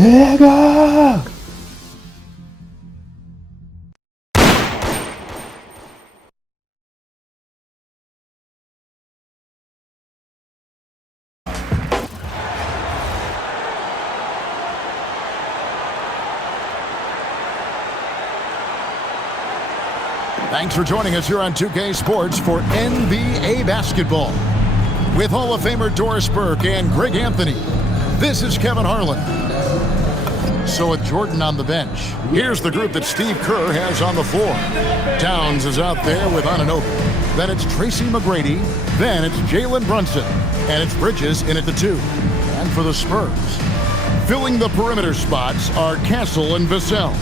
내가 Thanks for joining us here on 2K Sports for NBA basketball. With Hall of Famer Doris Burke and Greg Anthony, this is Kevin Harlan. So with Jordan on the bench, here's the group that Steve Kerr has on the floor. Towns is out there with Anunoby. Then it's Tracy McGrady. Then it's Jalen Brunson. And it's Bridges in at the 2. And for the Spurs, filling the perimeter spots are Castle and Vassell.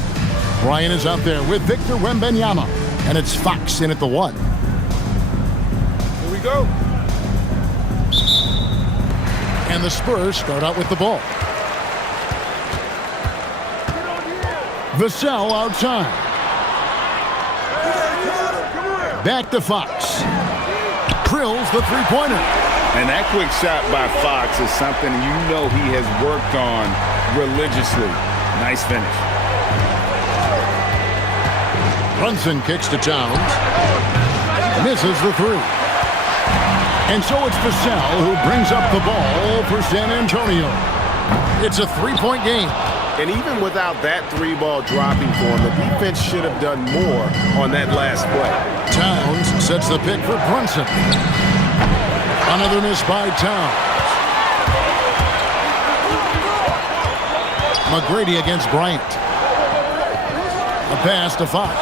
Bryant is out there with Victor Wembanyama. And it's Fox in at the 1. Here we go. And the Spurs start out with the ball. Vassell outside. Back to Fox. Drills the three-pointer. And that quick shot by Fox is something you know he has worked on religiously. Nice finish. Brunson kicks to Towns. Misses the 3. And so it's Vassell who brings up the ball for San Antonio. It's a three-point game. And even without that 3-ball dropping for him, the defense should have done more on that last play. Towns sets the pick for Brunson. Another miss by Towns. McGrady against Bryant. A pass to Fox.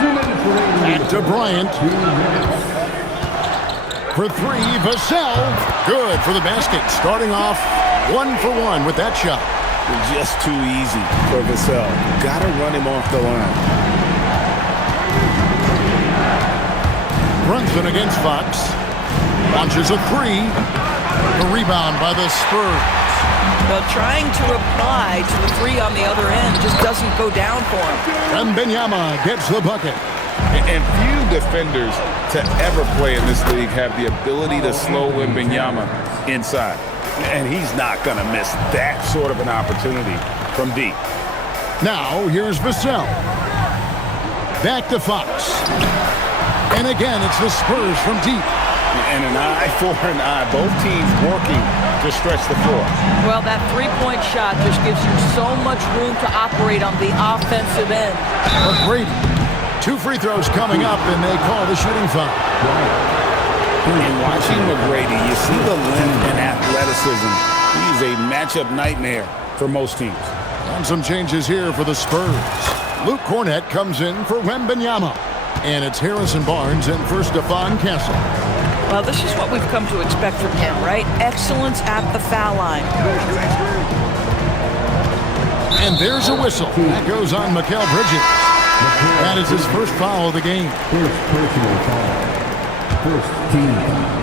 Back to Bryant. For 3, Vassell. Good for the basket. Starting off 1 for 1 with that shot. Just too easy for Vassell. Got to run him off the line. Brunson against Fox. Launches a 3. The rebound by the Spurs. Well, trying to reply to the 3 on the other end just doesn't go down for him. Wembanyama gets the bucket. And few defenders to ever play in this league have the ability to slow Wembanyama inside. And he's not going to miss that sort of an opportunity from deep. Now, here's Vassell. Back to Fox. And again, it's the Spurs from deep. And an eye for an eye. Both teams working to stretch the floor. Well, that three-point shot just gives you so much room to operate on the offensive end. McGrady. 2 free throws coming up, and they call the shooting foul. And watching McGrady, you see the length and athleticism. He's a matchup nightmare for most teams. And some changes here for the Spurs. Luke Cornett comes in for Wembanyama. And it's Harrison Barnes in for Stephon Castle. Well, this is what we've come to expect from him, right? Excellence at the foul line. And there's a whistle. That goes on Mikal Bridges. That is his first foul of the game. First personal foul. First team foul.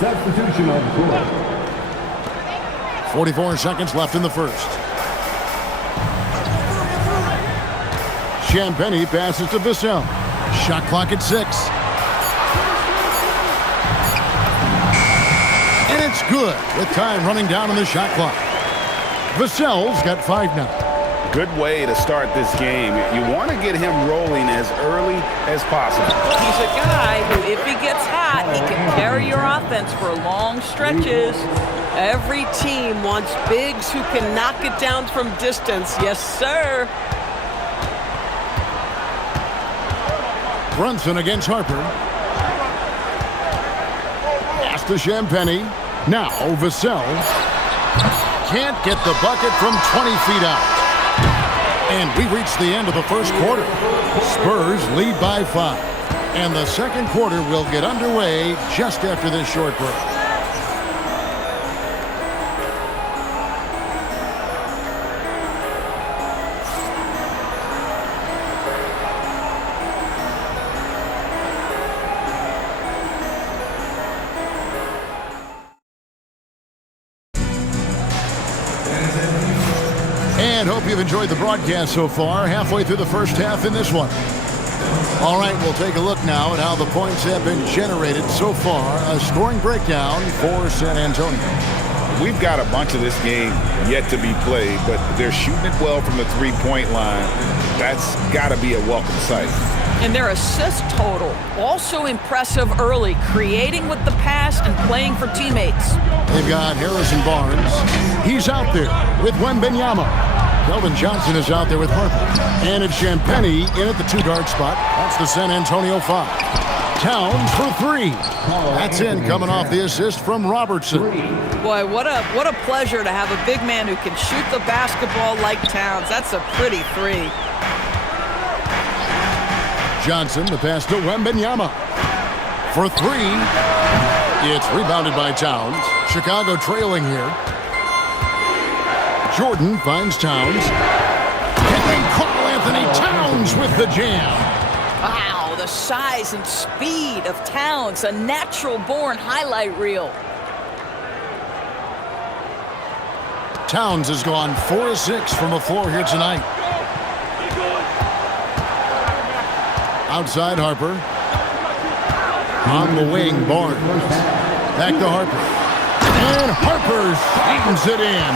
Substitution on the court. 44 seconds left in the first. Champagnie passes to Vassell. Shot clock at 6. And it's good with time running down on the shot clock. Vassell's got 5 now. Good way to start this game. You want to get him rolling as early as possible. He's a guy who, if he gets hot, he can carry your offense for long stretches. Every team wants bigs who can knock it down from distance. Yes, sir. Brunson against Harper. Pass to Champagnie. Now Vassell can't get the bucket from 20 feet out. And we reach the end of the first quarter. Spurs lead by 5. And the second quarter will get underway just after this short break. And hope you've enjoyed the broadcast so far, halfway through the first half in this one. All right, we'll take a look now at how the points have been generated so far. A scoring breakdown for San Antonio. We've got a bunch of this game yet to be played, but they're shooting it well from the three-point line. That's got to be a welcome sight. And their assist total, also impressive early, creating with the pass and playing for teammates. They've got Harrison Barnes. He's out there with Wembanyama. Kelvin Johnson is out there with Harper. And it's Champagnie in at the two-guard spot. That's the San Antonio 5. Towns for 3. That's in, coming off the assist from Robertson. Boy, what a pleasure to have a big man who can shoot the basketball like Towns. That's a pretty 3. Johnson, the pass to Wembanyama. For 3. It's rebounded by Towns. Chicago trailing here. Jordan finds Towns. And then Karl Anthony Towns with the jam. Wow, the size and speed of Towns, a natural-born highlight reel. Towns has gone 4 of 6 from the floor here tonight. Outside Harper. On the wing, Barnes. Back to Harper. And Harper slams it in.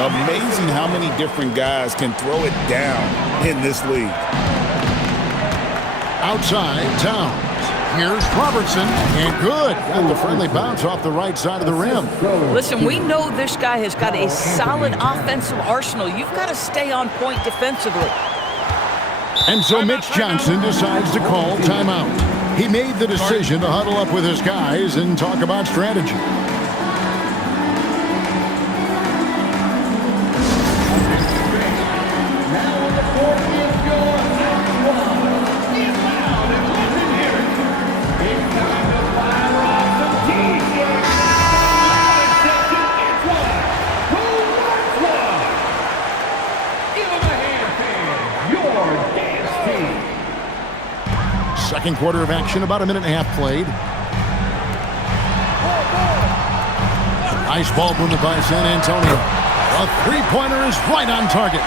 Amazing how many different guys can throw it down in this league. Outside, Towns. Here's Robertson, and good. Got the friendly bounce off the right side of the rim. Listen, we know this guy has got a solid offensive arsenal. You've got to stay on point defensively. And so Mitch Johnson decides to call timeout. He made the decision to huddle up with his guys and talk about strategy. Second quarter of action, about a minute and a half played. Nice ball movement by San Antonio. A three-pointer is right on target.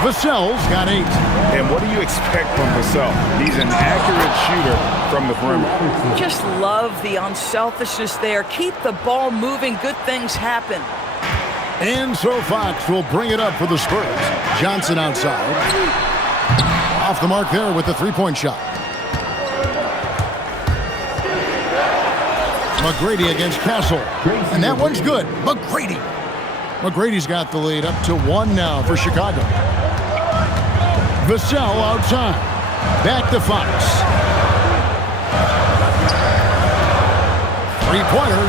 Vassell's got 8. And what do you expect from Vassell? He's an accurate shooter from the perimeter. Just love the unselfishness there. Keep the ball moving. Good things happen. And so Fox will bring it up for the Spurs. Johnson outside. Off the mark there with the three-point shot. McGrady against Castle. And that one's good. McGrady. McGrady's got the lead up to 1 now for Chicago. Vassell outside. Back to Fox. Three-pointer.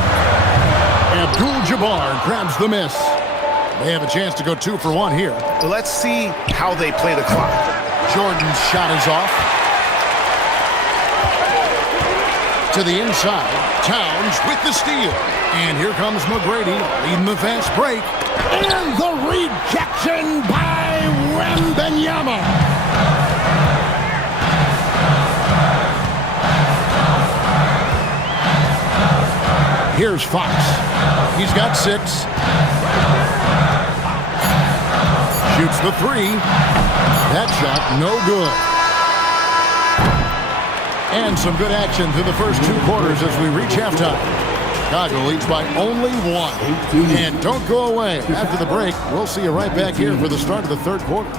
Abdul-Jabbar grabs the miss. They have a chance to go 2 for 1 here. Let's see how they play the clock. Jordan's shot is off. To the inside. Towns with the steal. And here comes McGrady leading the fast break. And the rejection by Wembanyama. Here's Fox. He's got 6. Shoots the 3. That shot no good. And some good action through the first 2 quarters as we reach halftime. Chicago leads by only 1. And don't go away. After the break, we'll see you right back here for the start of the third quarter.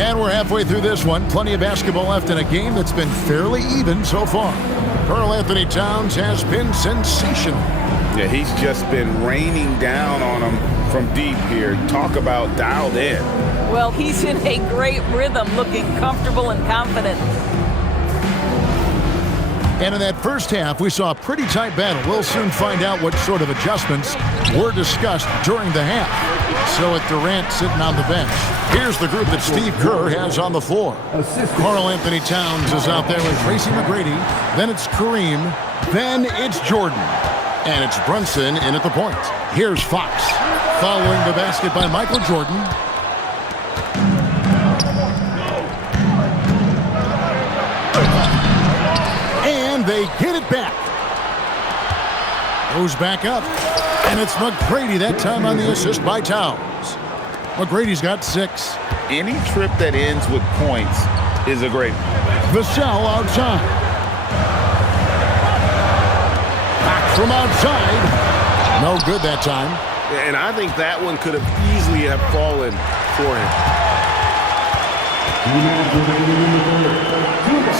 And we're halfway through this one. Plenty of basketball left in a game that's been fairly even so far. Karl Anthony Towns has been sensational. Yeah, he's just been raining down on them from deep here. Talk about dialed in. Well, he's in a great rhythm, looking comfortable and confident. And in that first half, we saw a pretty tight battle. We'll soon find out what sort of adjustments were discussed during the half. So with Durant sitting on the bench, here's the group that Steve Kerr has on the floor. Karl Anthony Towns is out there with Tracy McGrady. Then it's Kareem. Then it's Jordan. And it's Brunson in at the point. Here's Fox. Following the basket by Michael Jordan. And they get it back. Goes back up. And it's McGrady that time on the assist by Towns. McGrady's got 6. Any trip that ends with points is a great one. Vassell outside. Back from outside. No good that time. And I think that one could have easily have fallen for him.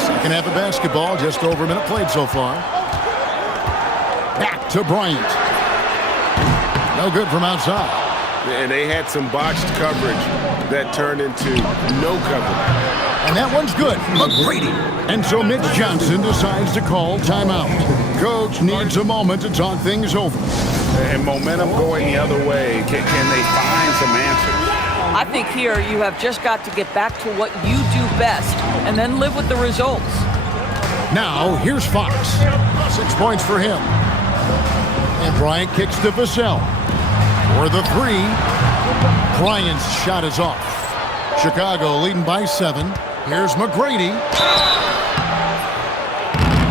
Second half of basketball, just over a minute played so far. Back to Bryant. No good from outside. And they had some botched coverage that turned into no coverage. And that one's good. McGrady. And so Mitch Johnson decides to call timeout. Coach needs a moment to talk things over. And momentum going the other way. Can they find some answers? I think here you have just got to get back to what you do best and then live with the results. Now, here's Fox. 6 points for him. And Bryant kicks to Vassell. For the 3. Bryant's shot is off. Chicago leading by 7. Here's McGrady.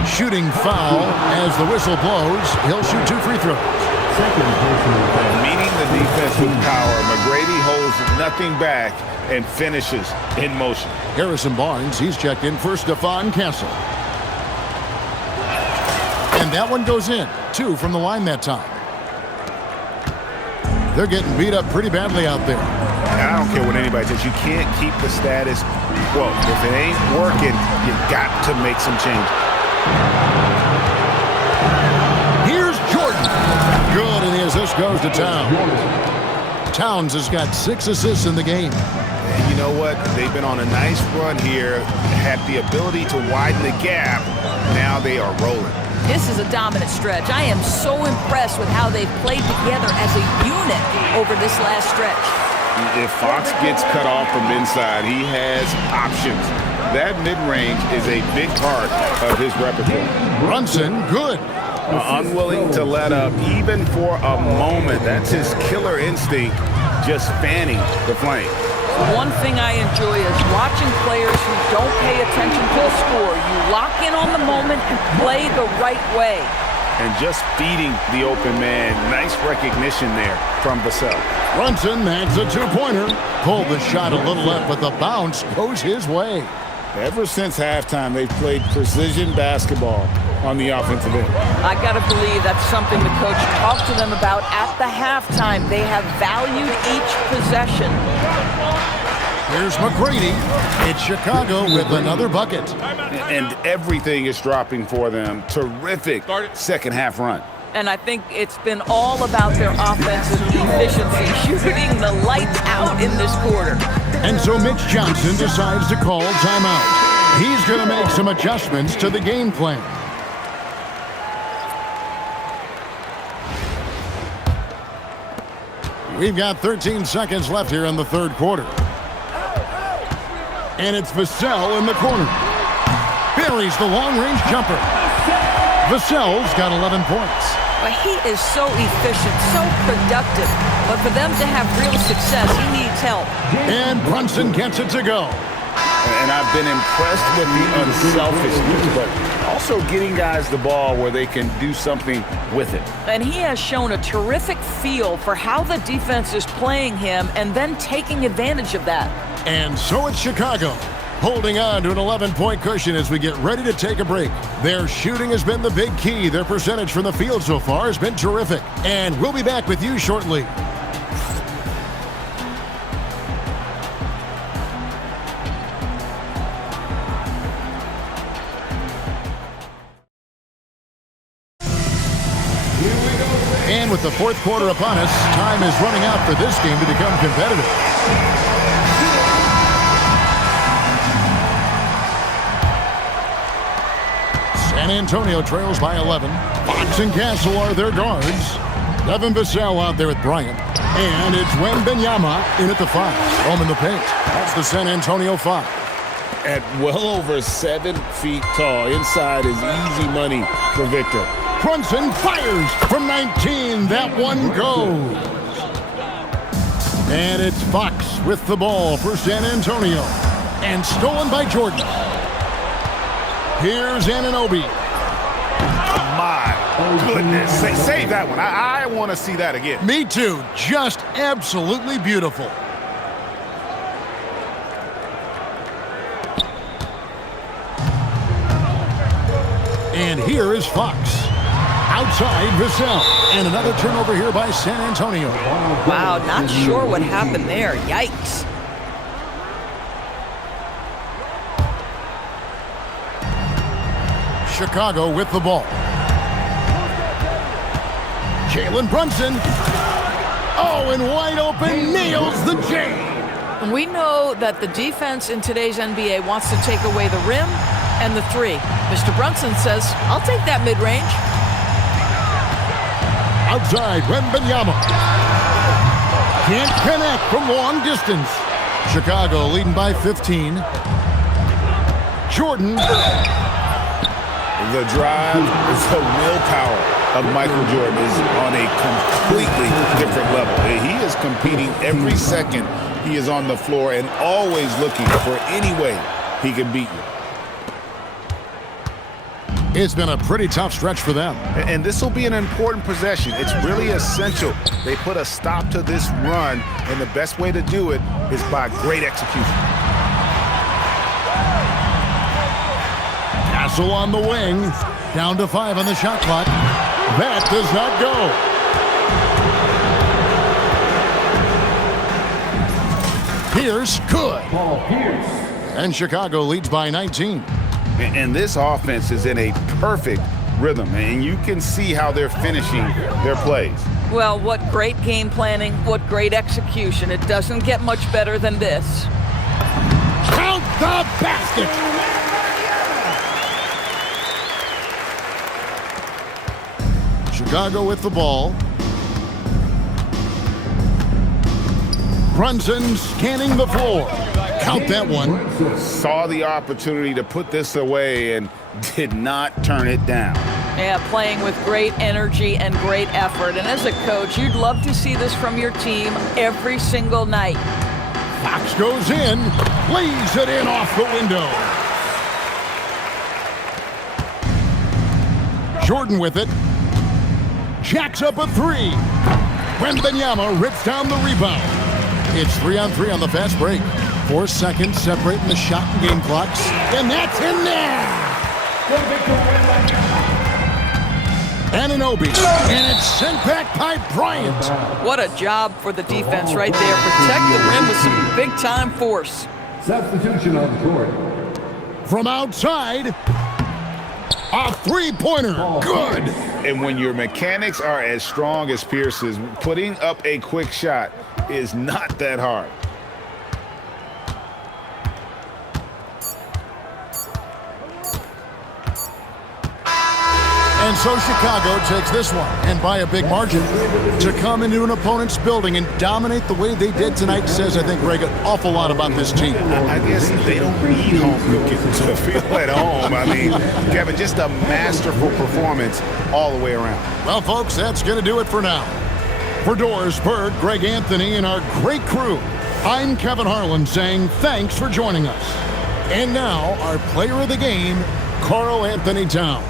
Shooting foul as the whistle blows. He'll shoot 2 free throws. Meeting the defense with power, McGrady holds nothing back and finishes in motion. Harrison Barnes, he's checked in for Stephon Castle. And that one goes in. 2 from the line that time. They're getting beat up pretty badly out there. I don't care what anybody says. You can't keep the status quo. If it ain't working, you got to make some changes. Here's Jordan. Good, and the assist goes to Towns. Towns has got 6 assists in the game. And you know what? They've been on a nice run here, had the ability to widen the gap. Now they are rolling. This is a dominant stretch. I am so impressed with how they've played together as a unit over this last stretch. If Fox gets cut off from inside, he has options. That mid-range is a big part of his repertoire. Brunson, good. Unwilling to let up even for a moment. That's his killer instinct, just fanning the flame. One thing I enjoy is watching players who don't pay attention to the score. You lock in on the moment and play the right way. And just feeding the open man. Nice recognition there from Vassell. Brunson, that's a 2-pointer. Pulled the shot a little left, but the bounce goes his way. Ever since halftime, they've played precision basketball on the offensive end. I got to believe that's something the coach talked to them about at the halftime. They have valued each possession. Here's McGrady. It's Chicago with another bucket. And everything is dropping for them. Terrific second half run. And I think it's been all about their offensive efficiency, shooting the lights out in this quarter. And so Mitch Johnson decides to call timeout. He's going to make some adjustments to the game plan. We've got 13 seconds left here in the third quarter. And it's Vassell in the corner. Buries the long-range jumper. Vassell's got 11 points. But he is so efficient, so productive. But for them to have real success, he needs help. And Brunson gets it to go. And I've been impressed with the unselfishness, but also getting guys the ball where they can do something with it. And he has shown a terrific feel for how the defense is playing him and then taking advantage of that. And so it's Chicago, holding on to an 11-point cushion as we get ready to take a break. Their shooting has been the big key. Their percentage from the field so far has been terrific. And we'll be back with you shortly. Here we go, the fourth quarter upon us, time is running out for this game to become competitive. San Antonio trails by 11. Fox and Castle are their guards. Devin Vassell out there with Bryant. And it's Wembanyama in at the 5. Home in the paint. That's the San Antonio 5. At well over 7 feet tall, inside is easy money for Victor. Brunson fires from 19. That one goes. And it's Fox with the ball for San Antonio. And stolen by Jordan. Here's Anunoby. My goodness. Save that one. I want to see that again. Me too. Just absolutely beautiful. And here is Fox. Outside Vassell. And another turnover here by San Antonio. Wow, not sure what happened there. Yikes. Chicago with the ball. Jalen Brunson. Oh, and wide open, nails the J. We know that the defense in today's NBA wants to take away the rim and the 3. Mr. Brunson says, I'll take that mid-range. Outside, Wembanyama. Can't connect from long distance. Chicago leading by 15. Jordan. The drive, the willpower of Michael Jordan is on a completely different level. He is competing every second he is on the floor and always looking for any way he can beat you. It's been a pretty tough stretch for them. And this will be an important possession. It's really essential they put a stop to this run, and the best way to do it is by great execution. Castle on the wing. Down to 5 on the shot clock. That does not go. Pierce, good. Paul Pierce. And Chicago leads by 19. And this offense is in a perfect rhythm, and you can see how they're finishing their plays. Well, what great game planning, what great execution. It doesn't get much better than this. Count the basket. Chicago with the ball. Brunson scanning the floor. Count that one. Saw the opportunity to put this away and did not turn it down. Yeah, playing with great energy and great effort. And as a coach, you'd love to see this from your team every single night. Fox goes in, lays it in off the window. Jordan with it. Jacks up a 3. Wembanyama rips down the rebound. It's 3-on-3 on the fast break. 4 seconds separating the shot and game clocks. And that's in there! Anunoby. And it's sent back by Bryant. What a job for the defense right there. Protect the rim with some big-time force. Substitution on the court. From outside, a three-pointer. Good. And when your mechanics are as strong as Pierce's, putting up a quick shot is not that hard. And so Chicago takes this one, and by a big margin. To come into an opponent's building and dominate the way they did tonight says, I think, Greg, an awful lot about this team. I guess they don't need home cooking to feel at home. I mean, Kevin, just a masterful performance all the way around. Well, folks, that's going to do it for now. For Doris Berg, Greg Anthony, and our great crew, I'm Kevin Harlan saying thanks for joining us. And now, our player of the game, Karl Anthony Towns.